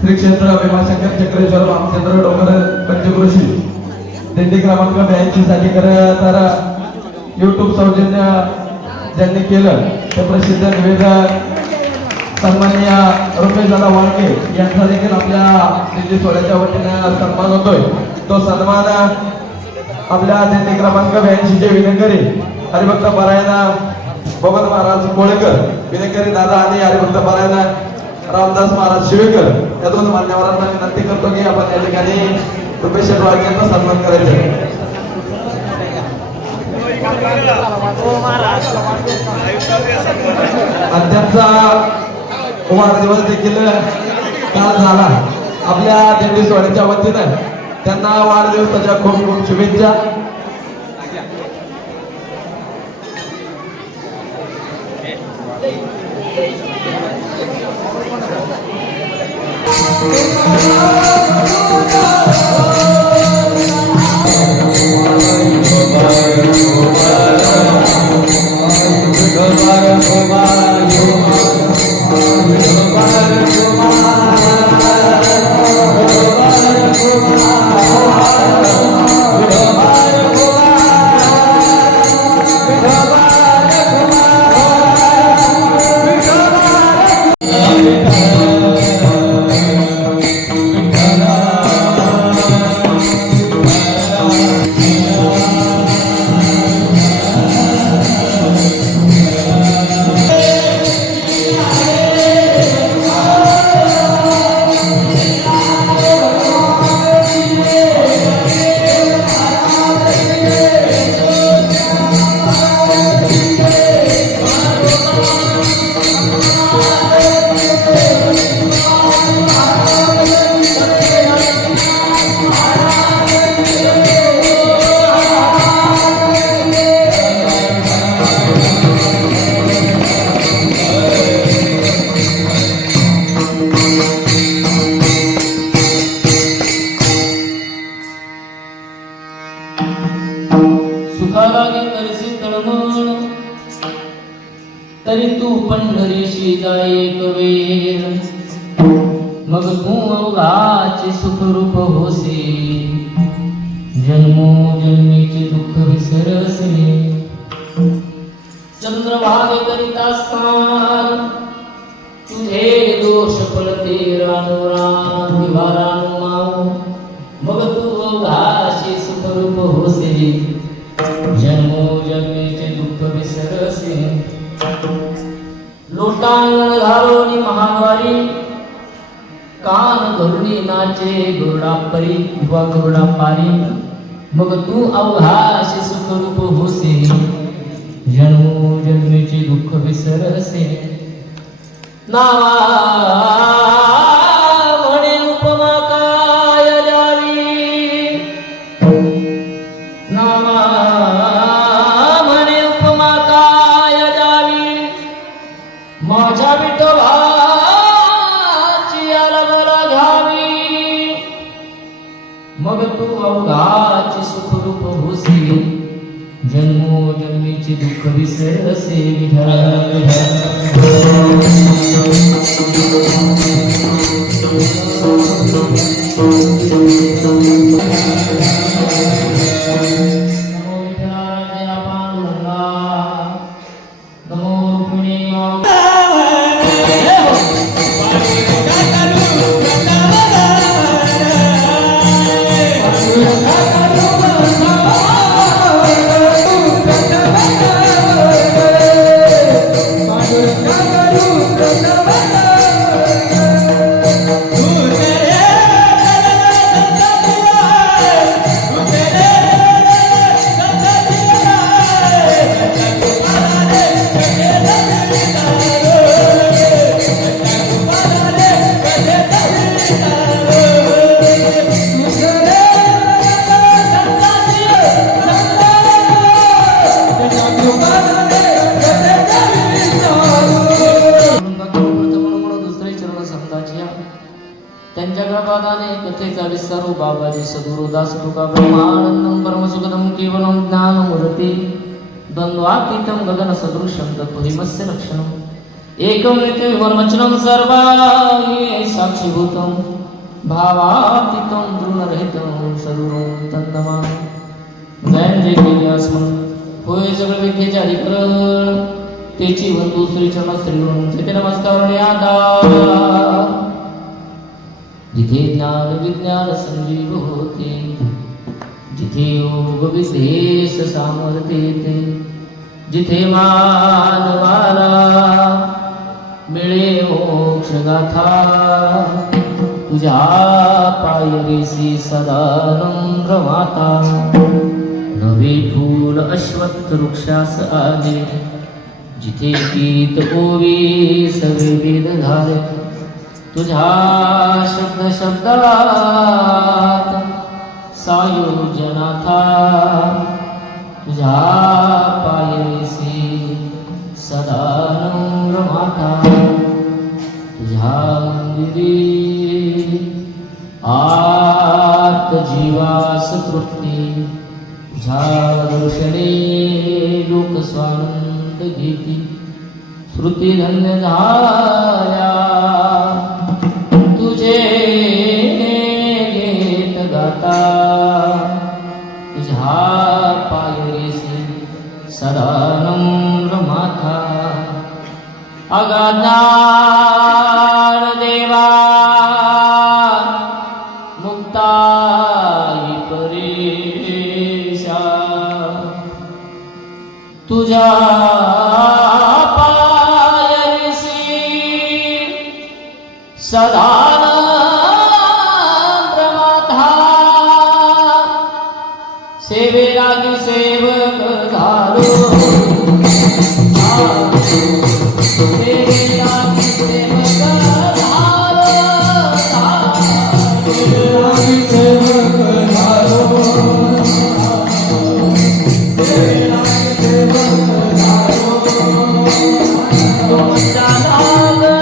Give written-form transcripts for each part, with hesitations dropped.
श्री क्षेत्र भीमाशंकर चक्रेश्वर रामचंद्र डोंगर पंचकृषी दिंडी क्रमांक 82 साठी तर YouTube सौजन्य ज्यांनी केलं ते प्रसिद्ध निवेदक सन्माननीय रुपेश दादा वाळके यांचा देखील आपल्या दिंडी सोहळ्याच्या वतीने सन्मान होतोय। तो सन्मान आपल्या दिंडी क्रमांक 82 चे विनकरी हरिभक्त पारायण बबन महाराज कोळेकर विनकरी दादा आणि हरिभक्त पारायण रामदास महाराज शिवेकर या दोन मान्यवरांना विनंती करतो की आपण या ठिकाणी रुपेश वाळके यांचा सन्मान करायचा। त्यांचा वाढदिवस देखील काल झाला। आपल्या दिंडी सोहळ्याच्या वतीनं त्यांना वाढदिवसाच्या खूप खूप शुभेच्छा। तरी तू पंढरीशी जाय एक वेळ, मग तू अवघाचे सुखरूप होसे, जन्मोजन्मीचे दुःख विसरसे। चंद्रभागे करीत असताना तुझे दोष फलते रानोरान निवारानु माऊ, मग तू अवघाचे सुखरूप होसे, जन्मोजन्मीचे दुःख विसरसे। लोटांगण घालोनी महाद्वारी, कान धरुणी नाचे गरुडा परी किंवा गरुडा पारी, मग तू अवघाशी सुखरूप होसे, जन्मोजन्मीचे दुःख विसरसे। नावा म्हणे उपमा काय द्यावी, नावा माझ्या विठोबाची आलबला घ्यावी, मग तू अवघाचे सुखरूप होसे, जन्मोजन्मीचे दुःख विसरसे। त्यांच्या प्रभादाने कथेचा विस्तारू बाबाजी सद्गुरुदास तुका ब्रह्मानंदम परमसुखदम केवलम ज्ञानमूर्ती द्वंद्वातीतं गगन सदृशं तत्त्वमस्य लक्षणम् एकं नित्यं विवर्मचनं सर्वाणि साक्षीभूतं भावातीतं दृढरहितं सद्गुरुं तन्नमामि। जैन जय केल्यास होय सगळं विद्येचे अधिकरण तेची बंधू श्री चरण श्रीगुरु तेथे नमस्कार आता जिथे ज्ञान विज्ञान संजीव होते जिथे योग विदेश सामर्थ्य येते जिथे मानवाला मिळे मोक्ष गाथा तुझ्या पायरीसी सदा नम्र माता नवे फूल अश्वत्थ वृक्षास आले जिथे गीत ओवी सगळे वेद झाले तुझ्या शब्द शब्दात सायोजनाथा तुझ्या पायरीसी सदा नम्र माता तुझ्या मंदिरी आत जीवास तृप्ती तुझ्या दर्शने लोक स्वानंद घेती श्रुती धन्य झाल्या तुझे घेत गाता तुझ्या पायरीसी सदा नम्र माथा अगाधार देवा मुक्ताई परेशा तुझ्या सदा प्रमाथा सेवेलागी सेवक झालो सेवेलागी सेवक झालो सेवेलागी सेवक झालो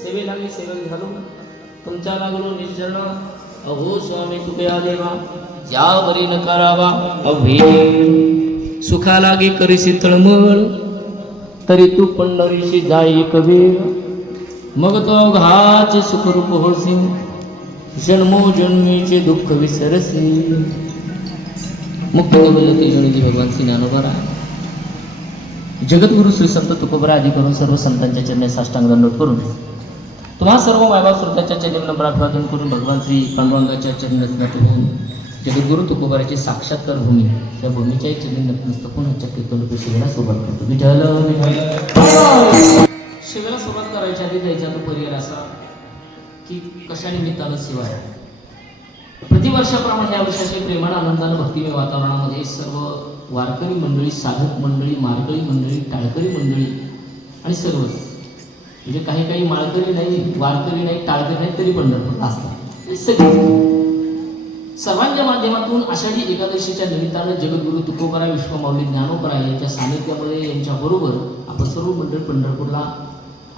सेवेलागी सेवक झालो यावरी न करावा अभे सुखा लागे करीसी तळमळ तरी तू पंढरीशी जाई कबीर मग तो घाचे सुखरूप होसी जन्मो जन्मीचे दुःख विसरसी मुक्त बोलते जणजी भगवान श्री ज्ञानोबा जगद्गुरु श्री संत तुकोबरा आदी करून सर्व संतांच्या चरणी साष्टांग दंडवत करून तुम्हा सर्व मायबाप श्रोत्याच्या चरणी नम्र अभिवादन करून भगवान श्री पांडुरंगाच्या चरणी नतमस्तक होऊन जगद्गुरु तुकोबाराची साक्षात्कार भूमी त्या भूमीच्या चरणी नतमस्तक होऊन कीर्तन शिवेला सुरुवात करतो विठ्ठल शिवेला सुरुवात करायच्या आधी द्यायचा तो पर्याय असा की कशा निमित्तानं सेवा आहे प्रतिवर्षाप्रमाणे या वर्षाचे प्रेमानं आनंदानं भक्तिमय वातावरणामध्ये सर्व वारकरी मंडळी साधक मंडळी मारकळी मंडळी टाळकरी मंडळी आणि सर्वच म्हणजे काही काही माळकरी नाही वारकरी नाही टाळकरी नाही तरी पंढरपूर असतात सगळे सर्वांच्या माध्यमातून आषाढी एकादशीच्या निमित्तानं जगद्गुरु तुकोबरा विश्वमाऊली ज्ञानोबरा यांच्या सानिध्यामध्ये यांच्याबरोबर आपण सर्व मंडळ पंढरपूरला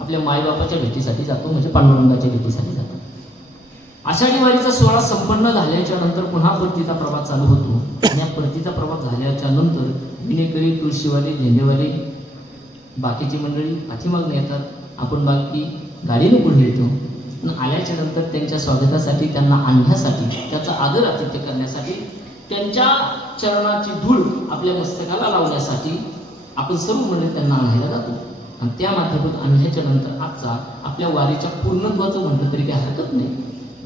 आपल्या मायबापाच्या भेटीसाठी जातो म्हणजे पांडुरंगाच्या भेटीसाठी जातो आषाढी वारीचा सोहळा संपन्न झाल्याच्या नंतर पुन्हा परतीचा प्रवास चालू होतो आणि या परतीचा प्रवास झाल्याच्या नंतर विनेकरी तुळशीवाले झेंडेवाले बाकीची मंडळी पाठीमागून येतात आपण बाकी गाडीने पुढे येतो आल्याच्या नंतर त्यांच्या स्वागतासाठी त्यांना आणण्यासाठी त्याचा आदर आतिथ्य करण्यासाठी त्यांच्या चरणाची धूळ आपल्या मस्तकाला लावण्यासाठी आपण सर्व मंडळी त्यांना आणायला जातो आणि त्या माध्यमातून आणल्याच्या नंतर आजचा आपल्या वारीच्या पूर्णत्वाचं म्हटलं तरी काही हरकत नाही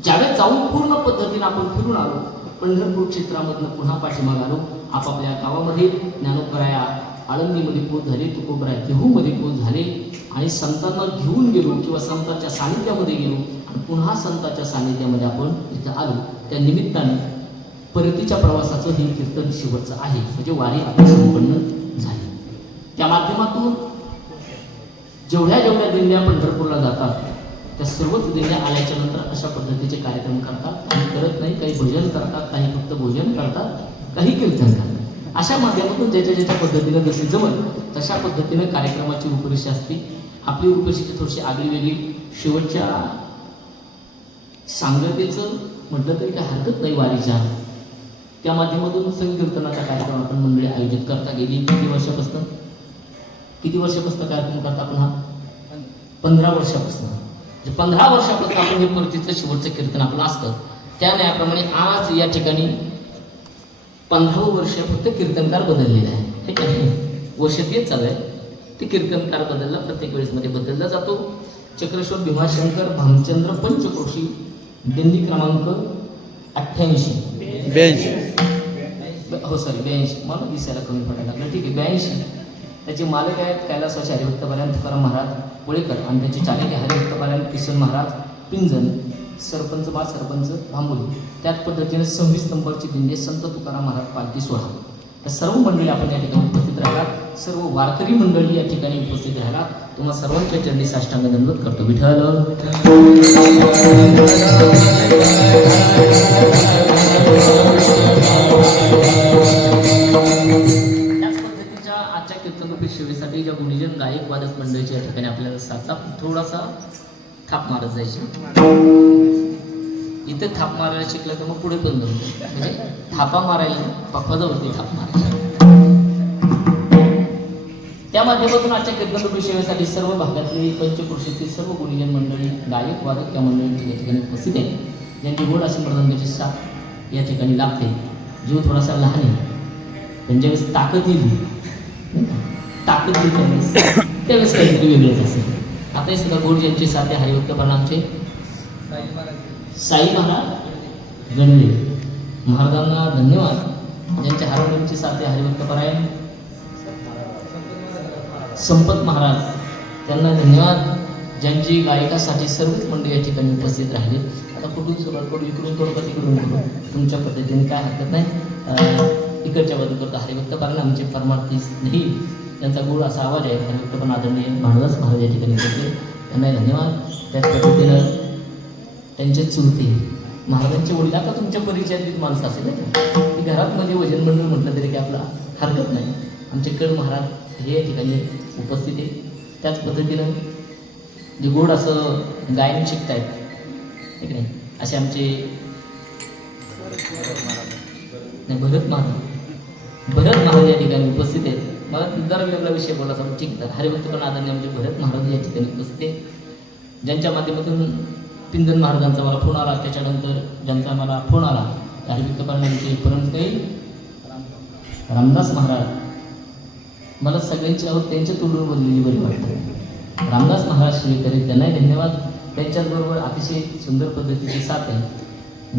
ज्यावेळेस जाऊन पूर्ण पद्धतीने आपण फिरून आलो पंढरपूर क्षेत्रामधनं पुन्हा पाठीमाग आलो आपापल्या गावामध्ये ज्ञानोबराया आळंदीमध्ये पोच झाले, तुकोबराया देहूमध्ये पोच झाले आणि संतांना घेऊन गेलो किंवा संतांच्या सानिध्यामध्ये गेलो आणि पुन्हा संतांच्या सानिध्यामध्ये आपण इथं आलो. त्या निमित्ताने परतीच्या प्रवासाचं हे कीर्तन शेवटचं आहे, म्हणजे वारी आपली संपन्न झाली. त्या माध्यमातून जेवढ्या जेवढ्या दिंड्या पंढरपूरला जातात त्या सर्वच दिंड्या आल्याच्या नंतर अशा पद्धतीचे कार्यक्रम करतात. काही करत नाही, काही भजन करतात, काही फक्त भोजन करतात, काही कीर्तन करतात. अशा माध्यमातून ज्याच्या ज्याच्या पद्धतीनं जसे जमल तशा पद्धतीनं कार्यक्रमाची रूपरेषा असते. आपली रूपरेषेची थोडीशी आगळी वेगळी. शेवटच्या सांगतेचं म्हटलं तरी काही हरकत नाही वारीच्या त्या माध्यमातून संकीर्तनाचा कार्यक्रम आपण मंडळी आयोजित करता गेली. किती वर्षापासून कार्यक्रम करता आपण हा 15 वर्षापासून. 15 वर्षापासून आपण हे परतीचं शेवटचं कीर्तन आपलं असतं. त्या न्यायाप्रमाणे आज या ठिकाणी 15वं वर्ष फक्त कीर्तनकार बदललेला आहे. हे काही वर्ष तेच चालू आहे. ते कीर्तनकार बदलला, प्रत्येक वेळेस मध्ये बदलला जातो. चक्रेश्वर भीमाशंकर भामचंद्र पंचक्रोशी दिंडी क्रमांक 88 हो सॉरी 82. मला दिसायला कमी पडायला लागलं. ठीक आहे 82. त्याचे मालक आहेत कैलासवासी हरिभक्तपारायण तुकाराम महाराज कोळीकर आणि त्याचे चालक आहे हरिभक्तपारायण किसन महाराज पिंजन, सरपंच सरपंच भांबोली. त्याच पद्धतीने 26 नंबरची दिंडी संत तुकाराम महाराज पालखी सोहळा. तर सर्व मंडळी आपण या ठिकाणी उपस्थित राहिलात. सर्व वारकरी मंडळी या ठिकाणी उपस्थित राहिलात. तुम्हाला सर्वांच्या चरणी साष्टांग दंडवत करतो. विठ्ठल. आजच्या कीर्तनरूपी सेवेसाठी ज्या गुणीजन गायक वादक मंडळीच्या ठिकाणी आपल्याला साधला थोडासा थाप मारत जायचे. इथे थाप मारायला शिकलं तर मग पुढे पण जमतो. म्हणजे थापा मारायला पप्पाजवळती थाप मारायला. त्या माध्यमातून आजच्या कीर्तनरूपी सेवेसाठी सर्व भागातली पंचक्रोशीतील सर्व गुणीजन मंडळी गायक वादक त्या मंडळींच्या या ठिकाणी उपस्थित आहेत. ज्यांची गोड अशी मृदंगाची साथ या ठिकाणी लागते. जीव थोडासा लहान आहे पण ज्यावेळेस ताकद येईल त्यावेळेस काहीतरी वेगळंच असेल. आता हे सुद्धा गोड ज्यांची साथ आहे हरिभक्तपारायण आमचे साई महाराज गणले महाराजांना धन्यवाद. ज्यांच्या हार्मोनियमची साथ आहे हरिभक्तपारायण संपत महाराज त्यांना धन्यवाद. ज्यांची गायकासाठी सर्वच मंडळी या ठिकाणी उपस्थित राहिले. आता कुठून सुरुवात करू, इकडून करू का तिकडून करू, तुमच्या पद्धतीने काय हरकत नाही. इकडच्या बाजू करतो. हरिभक्तपारायण आमचे परमार्थी स्नेही त्यांचा गोड असा आवाज आहे. हरिभक्तपारायण आदरणीय भानुदास महाराज या ठिकाणी उपस्थित त्यांना धन्यवाद. त्याच पद्धतीनं त्यांचे चुलते महाराजांचे वडील आता तुमच्या परिचयातलीच माणसं असेल की घरात मध्ये वजन मंडळ म्हटलं तरी काही आपला हरकत नाही. आमचे कड महाराज हे या ठिकाणी उपस्थित आहे. त्याच पद्धतीनं जे गोड असं गायन शिकतायत ठीक नाही असे आमचे भरत महाराज या ठिकाणी उपस्थित आहेत. मला जरा वेगळा विषय बोलायचा ठीक आहे. हरिभक्तपारायण आदरणीय आमचे भरत महाराज या ठिकाणी उपस्थित आहेत. ज्यांच्या माध्यमातून पिंजन महाराजांचा मला फोन आला, त्याच्यानंतर ज्यांचा मला फोन आला हरिभक्तपारायणांचे परमश्री रामदास महाराज. मला सगळ्यांची आवड त्यांच्या तोंडून बोललेली बरी वाटतं. रामदास महाराज श्रीकरी त्यांनाही धन्यवाद. त्यांच्याचबरोबर अतिशय सुंदर पद्धतीची साथ आहे.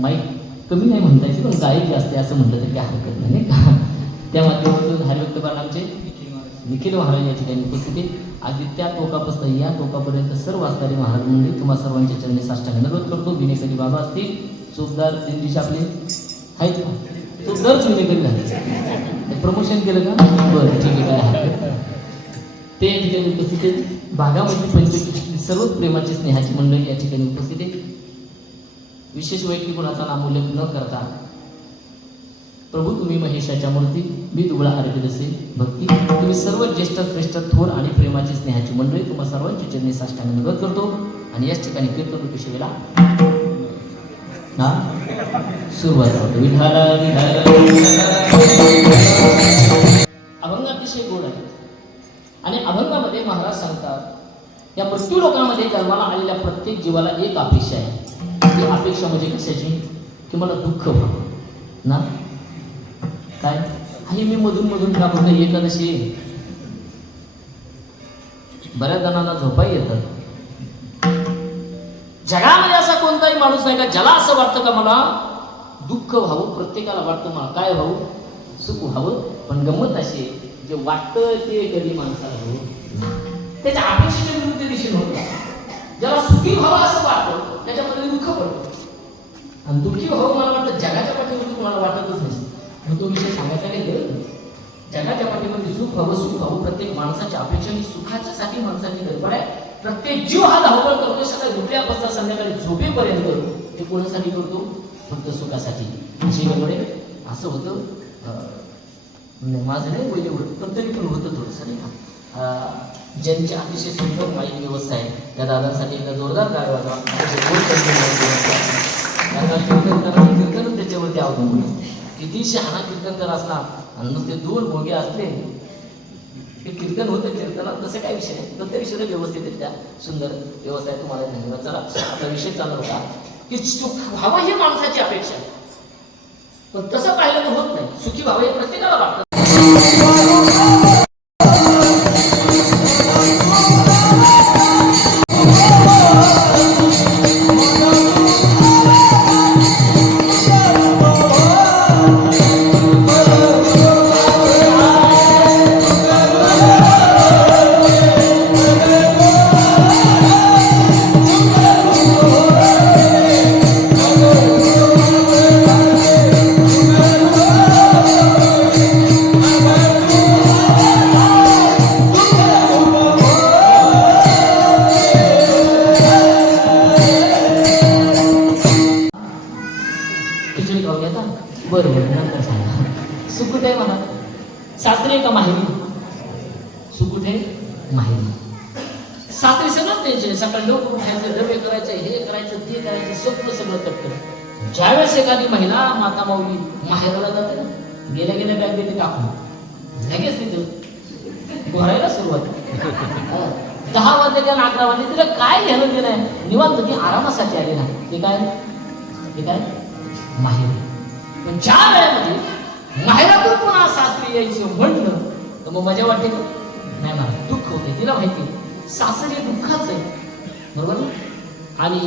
माईक कमी नाही म्हणता येते पण गायक जास्त असं म्हटलं तरी काही हरकत नाही का. त्या माध्यमातून हरिभक्तपारायणांचे निखिल महाराज या ठिकाणी उपस्थित आहेत. अगदी त्या टोकापासून या टोकापर्यंत सर्व असणारे महाराज मंडळी तुम्हा सर्वांच्या चरणी साष्टांग दंडवत करतो. विनेकरी बाबा असतील, चोपदार दिंडीचे आपले आहेत का, चोपदारच विनेकरी झाले. प्रमोशन केलं का, बरं ठीक आहे काय. ते या ठिकाणी उपस्थित आहेत. भागामध्ये पंचवीस सर्वच प्रेमाची स्नेहाची मंडळी या ठिकाणी उपस्थित आहे. विशेष वैयक्तिक गुणाचा नामोल्लेख न करता प्रभू तुम्ही महेशाच्या मूर्ती मी दुबळा अर्पित असे भक्ती. तुम्ही सर्व ज्येष्ठ श्रेष्ठ थोर आणि प्रेमाची स्नेहाची मंडळी तुम्हा सर्वांची चरणी साष्टांग दंडवत करतो. आणि याच ठिकाणी कीर्तन सेवेला सुरुवात करतो. विठाला अभंग अतिशय गोड आहे आणि अभंगामध्ये महाराज सांगतात या मृत्यू लोकांमध्ये जन्माला आलेल्या प्रत्येक जीवाला एक अपेक्षा आहे. ती अपेक्षा म्हणजे कशाची की मला दुःख व्हावं ना. काय हे मी मधून का बघतो एकादशी बऱ्याच जणांना झोपाही येतात. जगामध्ये असा कोणताही माणूस नाही का ज्याला असं वाटतं का मला दुःख व्हावं. प्रत्येकाला वाटतं मला काय व्हावं, सुख व्हावं. पण गंमत अशी आहे, जे वाटतं ते कधी माणसाला होत नाही. त्याच्या अपेक्षेच्या विरुद्ध दिशेने होत नाही. ज्याला सुखी व्हावं असं वाटतं त्याच्यामध्ये दुःख पडतं, आणि दुःखी व्हावं मला वाटतं जगाच्या पाठीमध्ये तुम्हाला वाटतच नसतं. मग तो विषय सांगायचा काही गरज नाही. जगाच्या पाठीमध्ये सुख व्हावं प्रत्येक माणसाच्या अपेक्षा आणि सुखाच्यासाठी माणसाची गडबड आहे. प्रत्येक जीव हा धावपळ करतो सकाळी उठल्यापासून संध्याकाळी झोपेपर्यंत. ते कोणासाठी करतो? फक्त सुखासाठी. अशी गडबड आहे. असं होतं. माझं नाही पहिले होत, पण तरी पण होतं थोडंसं नाही का. ज्यांची अतिशय सुंदर माईक व्यवस्था आहे त्या दादांसाठी एकदा जोरदार काय वाजवा. कीर्तन त्याच्यावरती अवलंबून असते. किती शहाणा कीर्तनकर असला आणि नुसते 2 भोगे असले ते कीर्तन होतं. कीर्तनात तसं काही विषय नाही, पण तरी सुद्धा व्यवस्थितरित्या सुंदर व्यवस्था तुम्हाला धन्यवाद. चला आता विषय चालू होता की सुख व्हावं ही माणसाची अपेक्षा, पण तसं पाहिलं तर होत नाही. सुखी व्हावं हे प्रत्येकाला वाटतं. बरोबर, नंतर सांगा. सुख कुठे आहे म्हणा? सासरे का माहेरी? सुख कुठे? माहेरी. सासरी सगळं त्यांचे, सकाळी लवकर उठायचं, डबे करायचं, हे करायचं, ते करायचं, सगळं करतं. ज्यावेळेस एखादी महिला माता माऊली माहेराला जाते ना, गेल्या गेल्या बॅग देते टाकून, लगेच तिथं भरायला सुरुवात. 10 वाजले 11 वाजले तिला काय घेणं ते नाही, निवांत ती आरामासाठी आली ना. ते काय माहेरी. पण ज्या वेळेमध्ये माहेरातून पुन्हा सासरी यायचं म्हणलं तर मग मजा वाटते का? नाही मला दुःख होते. तिला माहिती सासर हे दुःखाचं आहे, बरोबर ना, आणि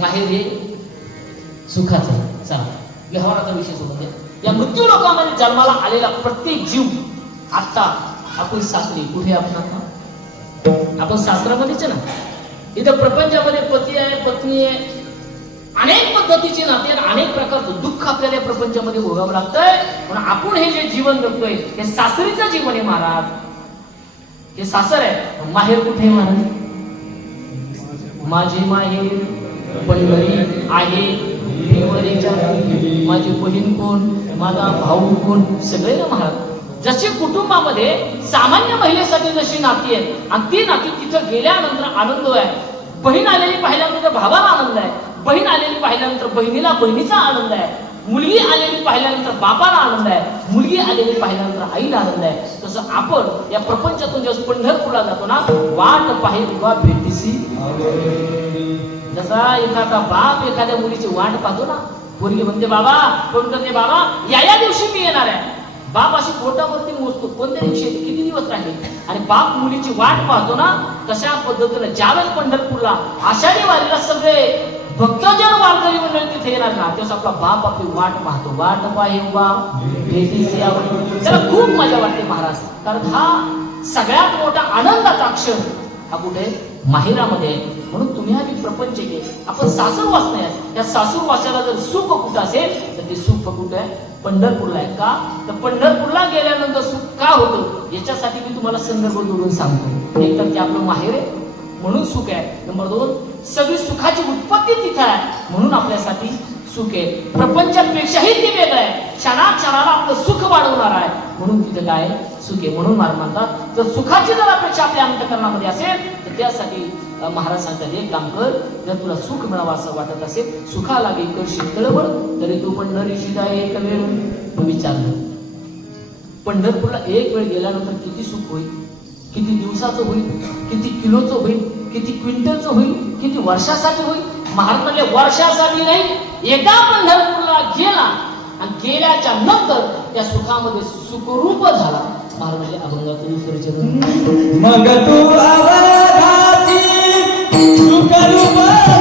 माहेर हे सुखाचं आहे. चला व्यवहाराचा विषय सोडून द्या. या मृत्यू लोकांमध्ये जन्माला आलेला प्रत्येक जीव आता आपण सासरी कुठे? आपण सासरामध्येच ना. इथं प्रपंचामध्ये पती आहे, पत्नी आहे, अनेक पद्धतीचे नाते, अनेक प्रकारचं दुःख आपल्याला या प्रपंचामध्ये भोगावं लागतंय. पण आपण हे जे जीवन जगतोय हे सासरीचं जीवन आहे महाराज. हे सासर आहे. माहेर कुठे महाराज? माझे माहेर पंढरी आहे. माझी बहीण कोण? माझा भाऊ कोण? सगळे ना महाराज. जशी कुटुंबामध्ये सामान्य महिलेसाठी जशी नाती आहेत आणि ती नाती तिथं गेल्यानंतर आनंद आहे. बहीण आलेली पाहिल्यानंतर भावाला आनंद आहे, बहीण आलेली पाहिल्यानंतर बहिणीला बहिणीचा आनंद आहे, मुलगी आलेली पाहिल्यानंतर बापाला आनंद आहे, मुलगी आलेली पाहिल्यानंतर आईला आनंद आहे. तसं आपण या प्रपंचातून जसं पंढरपूरला जातो ना, वाट पाहि उभा भेटीसी. जसा एखादा बाप एखाद्या मुलीची वाट पाहतो ना, पोरगी म्हणते बाबा, कोण करते बाबा, या दिवशी मी येणार आहे. बाप अशी पोटावरती मोजतो कोणत्या दिवशी किती दिवस राहिले, आणि बाप मुलीची वाट पाहतो ना, कशा पद्धतीने ज्यावेळेस पंढरपूरला आषाढी वारीला सगळे भक्तजन वारकरी मंडळी तिथे येणार ना, तेव्हा आपला बाप आपली वाट पाहतो. वाट पाहि उभा भेटीसी आवडी. त्याला खूप मजा वाटते महाराज. कारण हा सगळ्यात मोठा आनंदाचा क्षण हा कुठे? माहेरामध्ये. म्हणून तुम्ही हा जी प्रपंच आहे, आपण सासूरवास नाही आहे, या सासूरवासाला जर सुख कुठं असेल तर ते सुख कुठं आहे? पंढरपूरला आहे. का तर पंढरपूरला गेल्यानंतर सुख का होतं याच्यासाठी मी तुम्हाला संदर्भ जोडून सांगतो. एक तर ते आपलं माहेर आहे म्हणून सुख आहे. नंबर 2, सगळी सुखाची उत्पत्ती तिथं आहे म्हणून आपल्यासाठी सुख आहे. प्रपंचापेक्षाही ते वेगळं आहे. क्षणाक्षणाला आपलं सुख वाढवणार आहे म्हणून तिथं काय सुख आहे. म्हणून महाराज म्हणतात जर सुखाची जर अपेक्षा आपल्या अंतःकरणामध्ये असेल तर त्यासाठी महाराज सांगतात एक काम कर, जर तुला सुख मिळावं असं वाटत असेल, सुखाला गे करशील तळबळ, तरी तू पंढरीशी जाय एक वेळ. तू विचारलं पंढरपूरला एक वेळ गेल्यानंतर किती सुख होईल, किती दिवसाचं होईल, किती किलोचं होईल, किती क्विंटलचं होईल, किती वर्षासाठी होईल. महाराज म्हणले वर्षासाठी नाही, एकदा पंढरपूरला गेला आणि गेल्याच्या नंतर त्या सुखामध्ये सुखरूप झाला. महाराज म्हणले अभंगाचं विसर्जन मग तू अवघाची सुखरूप होती.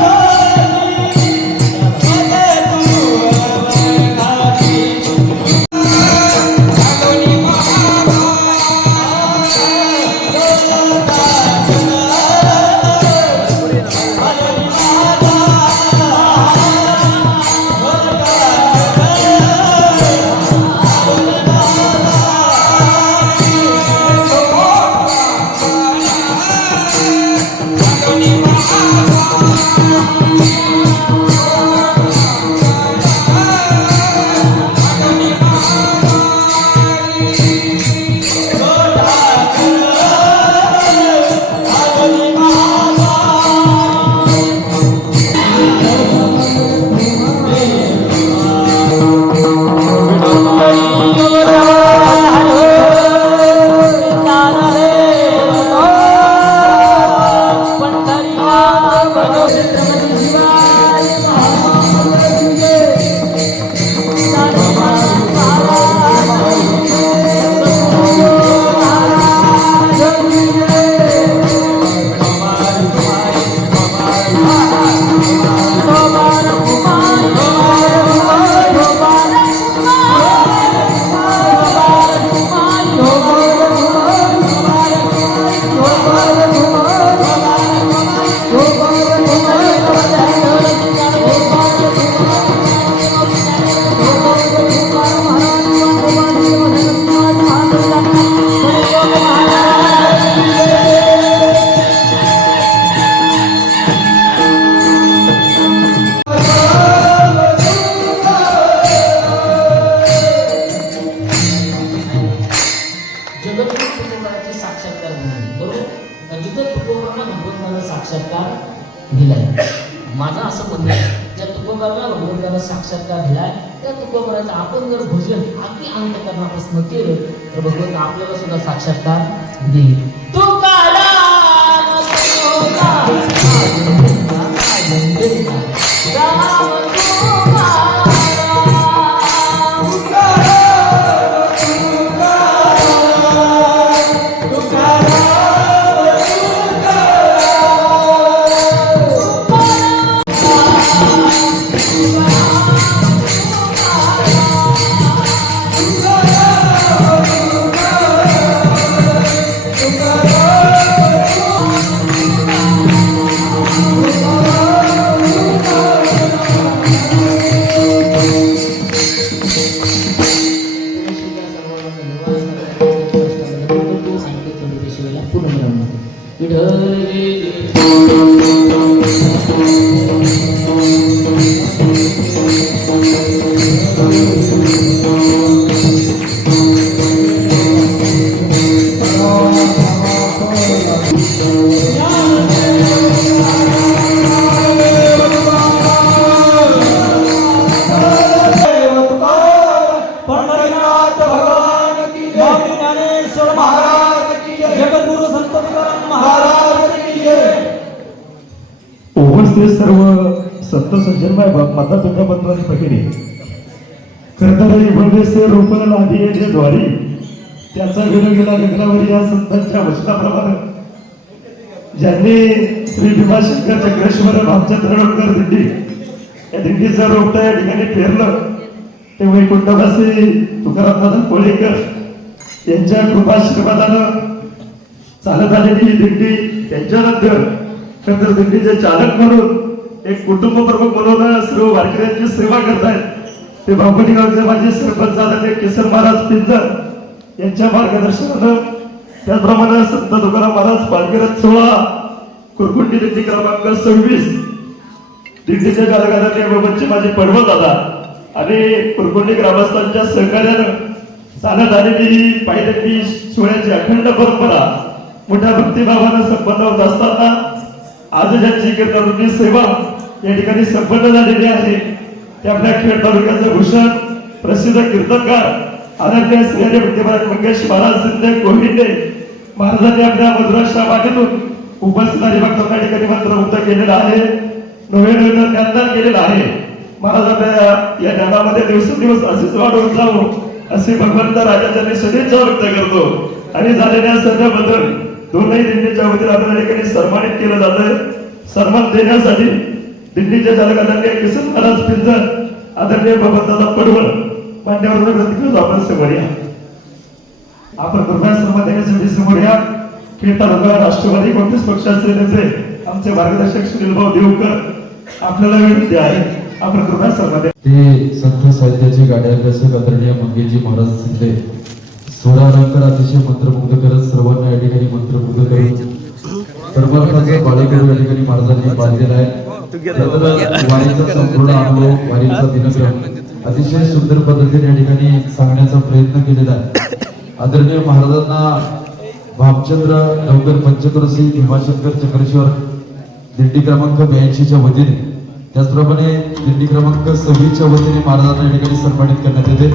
जगद्गुरु तुकोबाराचे साक्षात्कार म्हणून, बरोबर. जिथं तुकोबारांना भगवंताला साक्षात्कार दिलाय. माझं असं म्हणणं आहे, ज्या तुकोबाराला भगवंताला साक्षात्कार दिलाय त्या तुकोबाराचं आपण जर भजन अगदी अंतःकरणापासून केलं तर भगवंत आपल्याला सुद्धा साक्षात्कार देईल. तुकाराम उपस्थित सर्व संत सज्जनमय माता-पिता बंधूंनी भगिनी, खरतर इभंदेसे रोपण लादी येथे द्वारी त्याचा विरंगीला गगनावर या संतांच्या वचनाप्रमाणे ज्यांनी श्री भीमाशंकर चक्रेश्वर भामचंद्र रडकर दिंडी या दिंडीचं रोपटं या ठिकाणी पेरलं ते वैकुंठवासी तुकारामदादा कोळेकर यांच्या कृपाशीर्वादानं चालत आलेली ही दिंडी त्यांच्यानंतर खरतर दिंडीचे चालक म्हणून एक कुटुंब प्रमुख म्हणून सर्व वारकऱ्यांची सेवा करतायत ते बांबोली गावचे माझे सरपंच आदरणीय केसर महाराज पिंजर यांच्या मार्गदर्शनानं, त्याचप्रमाणे संत तुकाराम महाराज पालखीरथ सोहळा कुरकुंडी दिंडी क्रमांक 26 दिंडीच्या चालकांनी बाबांची माझी पडवळ दादा आणि कुरकुंडी ग्रामस्थांच्या सहकार्यानं चालत आलेली ही पायदंडी सोहळ्याची अखंड परंपरा मोठ्या भक्तिभावानं संपन्न होत असताना आज ज्यांची कीर्तनाची सेवा या ठिकाणी संपन्न झालेली आहे ते आपल्या खेड तालुक्याचे भूषण प्रसिद्ध कीर्तनकार आदरणीय श्री विद्यमान मंगेश महाराज सिंधे कोहिंडे महाराजांनी आपल्या मधुराष्ट्रा वाणीतून उपस्थित भक्तांना या ठिकाणी मंत्रमुग्ध केलेला आहे. नवे ज्ञानदान केलेलं आहे. महाराज आपल्या या ज्ञानामध्ये दिवसेंदिवस असेच वाढवत जावो असे भगवंत राजाच्या सदिच्छा व्यक्त करतो आणि झालेल्या सर्व बदल दोनही दिंडीच्या वतीने आपल्या ठिकाणी सन्मानित केलं जातंय. सन्मान देण्यासाठी दिंडीच्या चालकांनी किसन महाराज पिंजर आदरणीय भगवंताचा पडवळ मान्यवर प्रतिकृत आपण समोर या. आपण कृपया सन्मान देण्यासाठी समोर या. खेड तालुका राष्ट्रवादी काँग्रेस पक्षाचे नेते आमचे मार्गदर्शक सुनील भाऊ देवकर आपल्याला विनंती आहे आपण कृपया सन्मान द्या. ते संत साहित्याचे गाड्या अभ्यासक आदरणीय मंगेशजी महाराज शिंदे सोराळकर अतिशय मंत्रमुग्ध करत सर्वांना या ठिकाणी मंत्रमुग्ध करून परमार्थाचं बाळेकरू या ठिकाणी महाराजांनी बांधलेला आहे. वारीचा संपूर्ण अनुभव वारीचा दिनक्रम अतिशय सुंदर पद्धतीने या ठिकाणी सांगण्याचा प्रयत्न केलेला आहे. आदरणीय महाराजांना भामचंद्र डोंगर पंचक्रोशी भीमाशंकर चक्रेश्वर दिंडी क्रमांक 82च्या वतीने त्याचप्रमाणे दिंडी क्रमांक 26च्या वतीने महाराजांना या ठिकाणी सन्मानित करण्यात येते.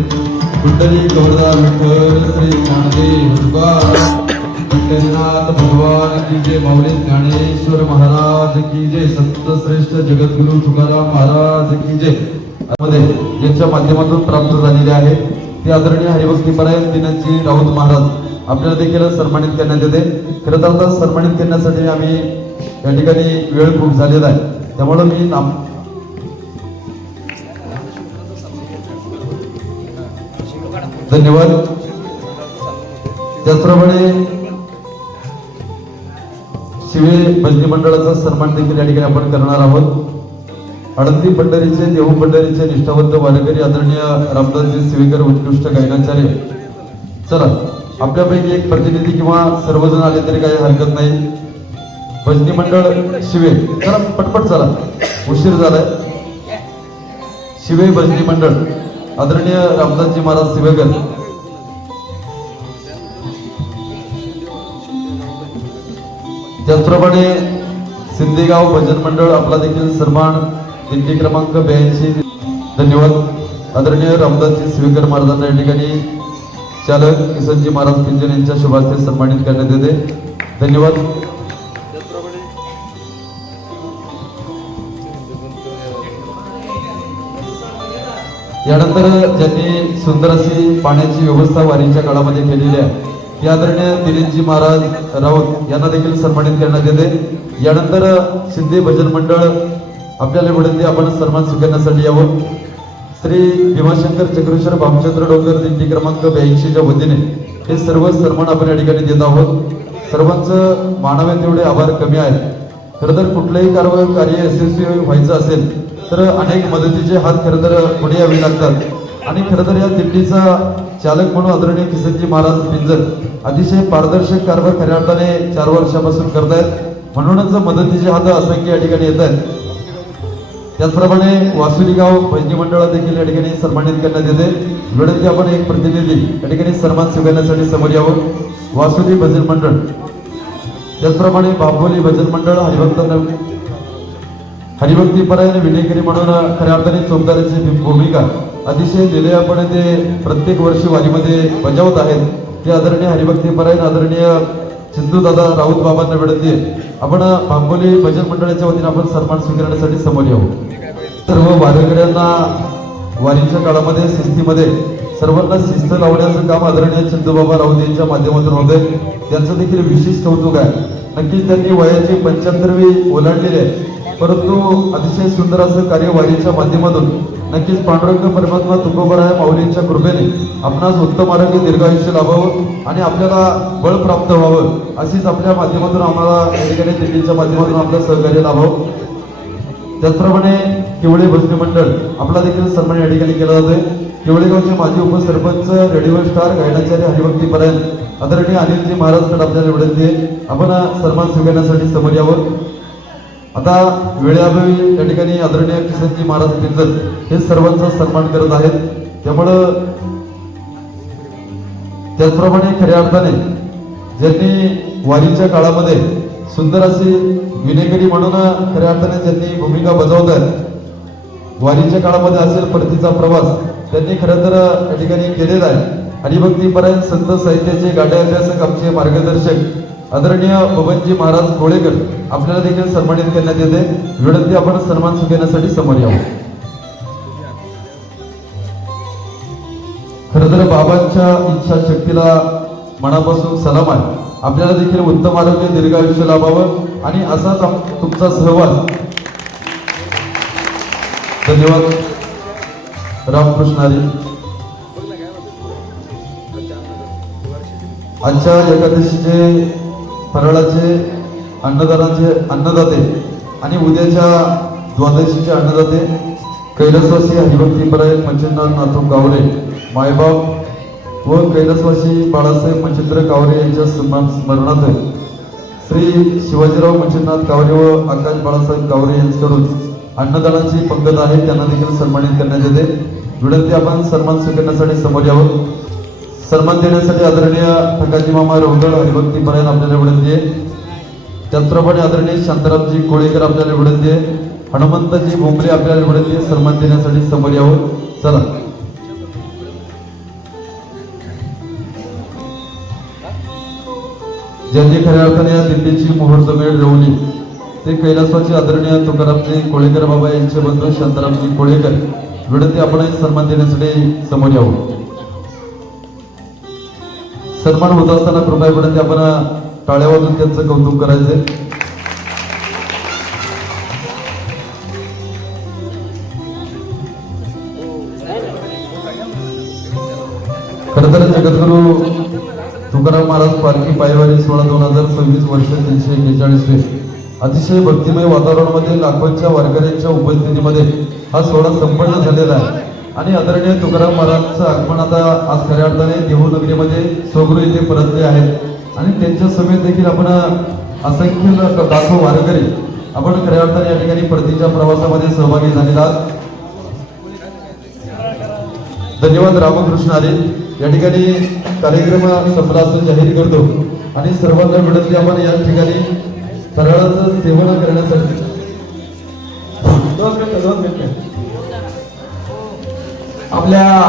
कुंडली गौरदार विठ्ठल श्री ज्ञानदेव तुकाराम विठ्ठलनाथ भगवान की जय. माऊली ज्ञानेश्वर महाराज की जय. संत श्रेष्ठ जगद्गुरु तुकाराम महाराज की जय. ज्यांच्या माध्यमातून प्राप्त झालेले आहे ते आदरणीय हरिभक्तीपरायण दिनाजी राऊत महाराज आपल्याला देखील सन्मानित करण्यात येते. खरं तर आता सन्मानित करण्यासाठी आम्ही या ठिकाणी वेळ खूप झालेला आहे त्यामुळे मी धन्यवाद. त्याचप्रमाणे शिवे भजनी मंडळाचा सन्मान देखील या ठिकाणी आपण करणार आहोत. आळंदी पंढरीचे देहू पंढरीचे निष्ठावंत वारकरी आदरणीय रामदासजी शिवेकर उत्कृष्ट गायनाचार्य. चला आपल्यापैकी एक प्रतिनिधी किंवा सर्वजण आले तरी काही हरकत नाही. भजनी मंडळ शिवे चला पटपट चला उशीर झालाय. शिवे भजनी मंडळ आदरणीय रामदासजी महाराज शिवेकर त्याचप्रमाणे सिंदेगाव भजन मंडळ आपला देखील सन्मान दिंडी क्रमांक 82. धन्यवाद. आदरणीय रामदासजी स्वीकर महाराजांना या ठिकाणी चालक किसनजी महाराज पिंजन यांच्या शुभास्ते सन्मानित करण्यात येते. धन्यवाद. यानंतर ज्यांनी सुंदर अशी पाण्याची व्यवस्था वारीच्या काळामध्ये केलेली आहे ते आदरणीय दिलीपजी महाराज राऊत यांना देखील सन्मानित करण्यात येते. यानंतर शिंदे भजन मंडळ आपल्याला विनंती आपण सन्मान स्वीकारण्यासाठी यावं. श्री भीमाशंकर चक्रेश्वर भामचंद्र डोंगर दिंडी क्रमांक 82च्या वतीने हे सर्व सन्मान आपण या ठिकाणी देत आहोत. सर्वांचं मानावे तेवढे आभार कमी आहेत. खरं तर कुठलंही कार्य यशस्वी व्हायचं असेल तर अनेक मदतीचे हात खरं तर पुढे यावे लागतात आणि खरं तर या दिंडीचा चालक म्हणून आदरणीय किसनजी महाराज पिंजर अतिशय पारदर्शक कारभार खऱ्या अर्थाने 4 वर्षापासून करतायत. म्हणूनच मदतीचे हात असंख्य या ठिकाणी येत आहेत. त्याचप्रमाणे वासुली गाव भजनी मंडळात देखील या ठिकाणी सन्मानित करण्यात येते. विनंती आपण एक प्रतिनिधी या ठिकाणी सन्मान स्वीकारण्यासाठी समोर यावं. वासुली भजन मंडळ, त्याचप्रमाणे बांबोली भजन मंडळ हरिभक्तीपरायण विनेकरी म्हणून खऱ्या अर्थाने चोपदाराची भूमिका अतिशय दिलेपणे ते प्रत्येक वर्षी वारीमध्ये बजावत आहेत. ते आदरणीय हरिभक्तीपरायण आदरणीय सिंधूदादा राऊत बाबांना विनंती आहे आपण बांबोली भजन मंडळाच्या वतीने आपण सन्मान स्वीकारण्यासाठी समोर येऊ. सर्व वारकऱ्यांना वारीच्या काळामध्ये शिस्तीमध्ये सर्वांना शिस्त लावण्याचं काम आदरणीय चंदूबाबा राऊत यांच्या माध्यमातून होते. त्यांचं देखील विशेष कौतुक आहे. नक्कीच त्यांनी वयाची 75वी ओलांडलेली आहे, परंतु अतिशय सुंदर असं कार्य वारीच्या माध्यमातून नक्कीच पांडुरंग परमात्मा तुकोबराया माऊलींच्या कृपेने आपणास उत्तम आरोग्य दीर्घायुष्य लाभावं आणि आपल्याला बळ प्राप्त व्हावं अशीच आपल्या माध्यमातून आम्हाला या ठिकाणी दिल्लीच्या माध्यमातून आपलं सहकार्य लाभावं. त्याचप्रमाणे किवळे भजनी मंडळ आपला देखील सन्मान या ठिकाणी केला जातोय. किवळेगावचे माजी उपसरपंच रेडिओ स्टार गायनाचार्य हरिभक्तीपरायण आदरणीय अनिलजी महाराजकडे आपल्याला विनंती आहे आपण सन्मान स्वीकारण्यासाठी समोर यावं. आता वेळेअभावी या ठिकाणी आदरणीय किसनजी महाराज पिंजर हे सर्वांचा सन्मान करत आहेत. त्यामुळं त्याचप्रमाणे खऱ्या अर्थाने ज्यांनी वारीच्या काळामध्ये सुंदर अशी विनेकरी म्हणून खऱ्या अर्थाने ज्यांनी भूमिका बजावत आहेत वारीच्या काळामध्ये असेल परतीचा प्रवास त्यांनी खरं तर या ठिकाणी केलेला आहे. हरिभक्तीपरायण संत साहित्याचे गाडे अभ्यासक आमचे मार्गदर्शक आदरणीय बबनजी महाराज गोळेकर आपल्याला देखील सन्मानित करण्यात येते. विनंती आपण सन्मान स्वीकारण्यासाठी समोर यावं. खरं तर बाबांच्या इच्छाशक्तीला मनापासून सलाम आहे. आपल्याला देखील उत्तम आरोग्य दीर्घायुष्य लाभावं आणि असाच तुमचा सहभाग. धन्यवाद. रामकृष्ण हरी. आजच्या एकादशीचे फराळाचे अन्नदाते आणि उद्याच्या द्वादशीचे अन्नदाते कैलासवासी हरिभक्तीपरायण मच्छिंद्रनाथ नाथू कावरे मायबाप व कैलासवासी बाळासाहेब मच्छिंद्र कावरे यांच्या स्मरणार्थ श्री शिवाजीराव मच्छिंद्रनाथ कावरे व आकाश बाळासाहेब कावरे यांच्याकडून अन्नदानाची पंगत आहे. त्यांना देखील सन्मानित करण्यात येते. विनंती आपण सन्मान स्वीकारण्यासाठी समोर यावं. सन्मान देण्यासाठी आदरणीय ठकाजी मामा रौदळ हरिभक्तीपरायण आपल्याला विनंती आहे. त्याचप्रमाणे आदरणीय शांतारामजी कोळेकर आपल्याला विनंती आहे. हनुमंतजी भोंगरे आपल्याला विनंती आहे सन्मान देण्यासाठी समोर यावं. चला. ज्यांनी खऱ्या अर्थाने या दिंडीची मुहूर्तमेढ रोवली ते कैलासवासी आदरणीय तुकारामजी कोळेकर बाबा यांचे बंधू शांतारामजी कोळेकर विनंती आपण सन्मान देण्यासाठी समोर यावं. सन्मान होत असताना कृपया विनंती आपण टाळ्या वाजून त्यांचं कौतुक करायचे. खरं तर जगद्गुरु तुकाराम महाराज पालखी पायवारी 16/2026 वर्ष 341 अतिशय भक्तिमय वातावरणामध्ये लाखोंच्या वारकऱ्यांच्या उपस्थितीमध्ये हा सोहळा संपन्न झालेला आहे आणि आदरणीय तुकाराम महाराजांचं आगमन आता आज खऱ्या अर्थाने देहूनगरीमध्ये सोगरू येथे परतले आहेत आणि त्यांच्या समेत देखील आपण असंख्य लाखो वारकरी आपण खऱ्या अर्थाने या ठिकाणी परतीच्या प्रवासामध्ये सहभागी झालेला आहात. धन्यवाद. रामकृष्ण हरी. या ठिकाणी कार्यक्रम संपला असं जाहीर करतो आणि सर्वांना विनंती आपण या ठिकाणी फराळाचं सेवन करण्यासाठी 2 मिनिटं आपल्या